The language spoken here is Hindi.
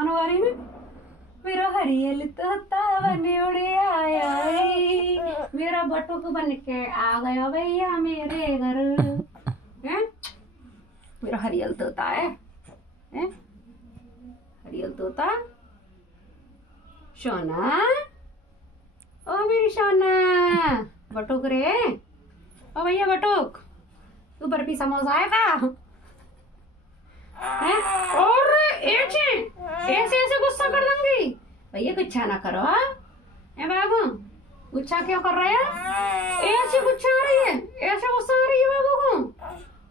मेहमान आ रही में मेरा हरियल तोता बने उड़े आया है, मेरा बटुक बन के आ गया भैया मेरे घर है। मेरा हरियल तोता है, हरियल तोता। सोना, ओ मेरी सोना, बटुक रे, ओ भैया बटुक, तू बर्फी समोसा आएगा है? और ऐसे ऐसे गुस्सा कर दूंगी भैया, गुस्सा ना करो ए बाबू। गुस्सा क्यों कर रहे हैं? ऐसे गुस्सा आ रही है, ऐसे गुस्सा आ रही है बाबू को।